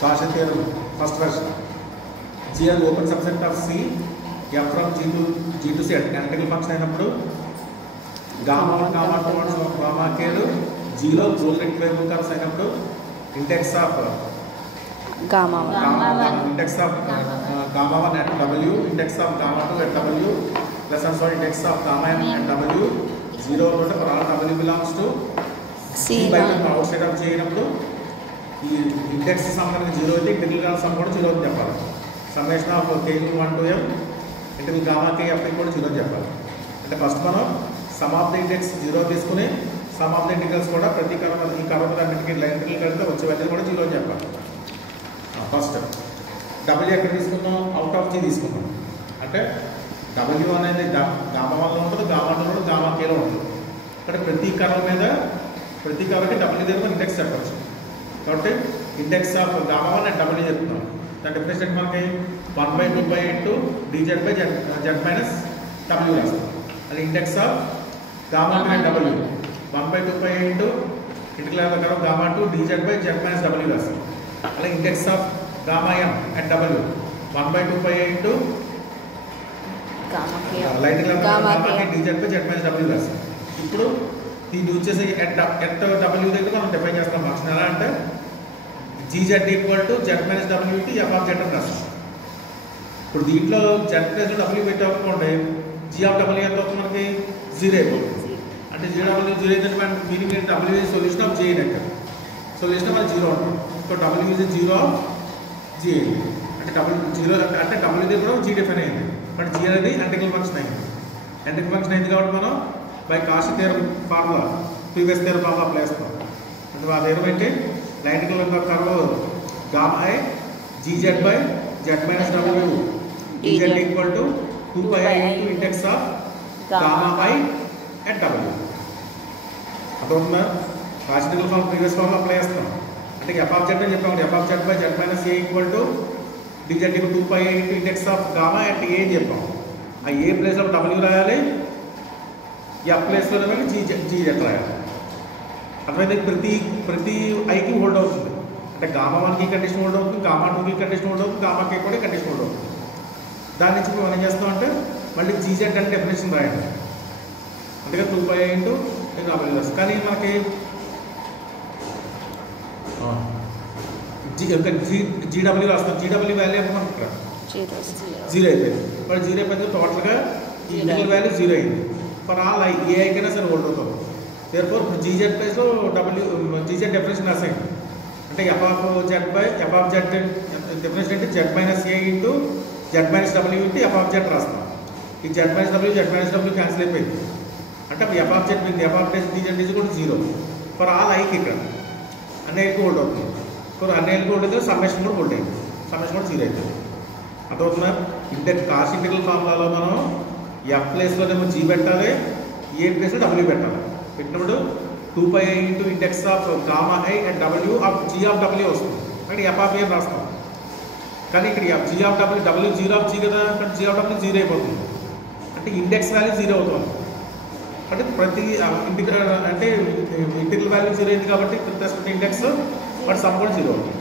Cauchy theorem, first version. G as open subset of C, F from G to C analytical function అయినప్పుడు gamma 1, gamma 2 and gamma k లు G లో closed rectangular curves అయినప్పుడు index of gamma 1 index of gamma 1 at W, index of gamma 2 at W plus and so index of gamma m at W 0 for all W belongs to C by the outside of J అయినప్పుడు ఈ index సంబంధించిన 0 అయితే integral some కూడా 0 అని చెప్పాలి. Summation of k 1 to m integral gamma k f కూడా 0 అని చెప్పాలి. అంటే ఫస్ట్ మనం సమ్ ఆఫ్ ద ఇండెక్స్ 0 తీసుకుని సమ్ ఆఫ్ ద ఇంటిగ్రల్స్ కూడా ప్రతి కర్వ్ ఈ కర్వ్లన్నిటికీ లైన్ ఇంటిగ్రల్ కలిపితే వచ్చే వాల్యూ కూడా 0 అని చెప్పాలి. ఫస్ట్ W ఎక్కడ తీసుకున్నాం? అవుట్ ఆఫ్ G తీసుకున్నాం. అంటే W అనేది గామా 1లో ఉంటుంది, గామా 2లో ఉంటుంది, గామా k లో ఉంటుంది. ఇక్కడ ప్రతి కర్వ్కి W దగ్గర ఇండెక్స్ చెప్పచ్చు. కాబట్టి index of gamma 1 and W చెప్తున్నాం. దాని డెఫినేషన్ మనకి 1/2 into dz by z minus W రాస్తాం. అది index of gamma 2 and W 1/2 into integral ప్రకారం gamma 2 dz by z minus W రాస్తాం. అలాగే index of gamma m and W 1/2 into line integral gamma k dz by z minus W రాస్తాం. ఇప్పుడు దీన్ని వచ్చేసి at W దగ్గర మనం define చేస్తాం ఫంక్షన్ ఎలా అంటే gz equal to z minus W కి f ఆఫ్ z అని రాస్తాం. ఇప్పుడు దీంట్లో z ప్లస్ W పెట్టకపోతే g ఆఫ్ W ఎంత అవుతుంది? మనకి 0 అయిపోతుంది. అంటే g ఆఫ్ W 0 అయితే మీనింగ్ ఏంటి? W is solution of J net. Solution మనకి 0 ఉంటుంది. So W is 0 of J. అంటే W 0 అంటే W దగ్గర కూడా G డిఫైన్ అయింది. బట్ G అనేది ఇంటిగ్రల్ ఫంక్షన్ అయింది. ఇంటిగ్రల్ ఫంక్షన్ అయింది కాబట్టి మనం by Cauchy theorem formula previous theorem formula apply చేస్తాం. అంటే ఆ థియరమ్ ఏంటి? Line integral curve gamma i gz by z minus W dz equal to 2πi into index of gamma i at W. అర్థమవుతుందా? Cauchy integral formula previous formula apply చేస్తాం. అంటే f of z అని చెప్పాం. f of z by z minus a equal to dz equal 2πi into index of gamma at a అని చెప్పాం. ఆ ఏ ప్లేస్లో W రాయాలి, f ప్లేస్లో g రాయాలి. అర్థమైతే ప్రతి ఐకి హోల్డ్ అవుతుంది. అంటే గామా 1కి కండిషన్ హోల్డ్ అవుతుంది, గామా 2కి కండిషన్ హోల్డ్ అవుతుంది, గామా k కూడా కండిషన్ హోల్డ్ అవుతుంది. దాని నుంచి మనం ఏం చేస్తాం అంటే మళ్ళీ gz అంటే డెఫినేషన్ రాయాలి. అందుకే 2πi ఇంటూ W వస్తుంది. కానీ మనకి GW రాస్తాం. GW వాల్యూ ఎంత మనకి ఇక్కడ 0 అయిపోయింది. బట్ 0 అయిపోయింది టోటల్గా ఈ ఇంటిగ్రల్ వాల్యూ 0 అయింది. ఫర్ ఆల్ ఏ ఐకైనా సరే హోల్డ్ అవుతుంది. దేర్ఫోర్ ఇప్పుడు gz ప్లేస్లో gz డెఫినేషన్ రాసేయండి. అంటే f ఆఫ్ z డెఫినేషన్ అంటే z minus a into z minus W into f of z రాస్తాం. ఈ z మైనస్ W క్యాన్సిల్ అయిపోయింది. అంటే f ఆఫ్ z మీద f ఆఫ్ dz ఈజ్ కూడా 0 ఫర్ ఆల్ ఐకి ఇక్కడ అన్నేకి హోల్డ్ అవుతుంది. ఫర్ అన్నేకి హోల్డ్ అయితే సమ్మేషన్ కూడా హోల్డ్ అయింది. సమ్మేషన్ కూడా 0 అవుతుంది. అర్థమవుతుందా? కాషీ ఇంటిగ్రల్ ఫార్ములాలో మనం f ప్లేస్లోనేమో g పెట్టాలి, ఏ ప్లేస్లో W పెట్టాలి. పెట్టినప్పుడు 2πi into index of gamma i and W of g of W వస్తుంది. అంటే f ఆఫ్ a రాస్తాం. కానీ ఇక్కడ g of W 0 of g కదా, కానీ g ఆఫ్ W 0 అయిపోతుంది. అంటే ఇండెక్స్ వాల్యూ 0 అవుతుంది. అంటే ప్రతి ఇంటిగ్రల్ అంటే ఇంటిగ్రల్ వాల్యూ 0 అయింది కాబట్టి ఇండెక్స్ బట్ సమ్ కూడా 0 అవుతుంది.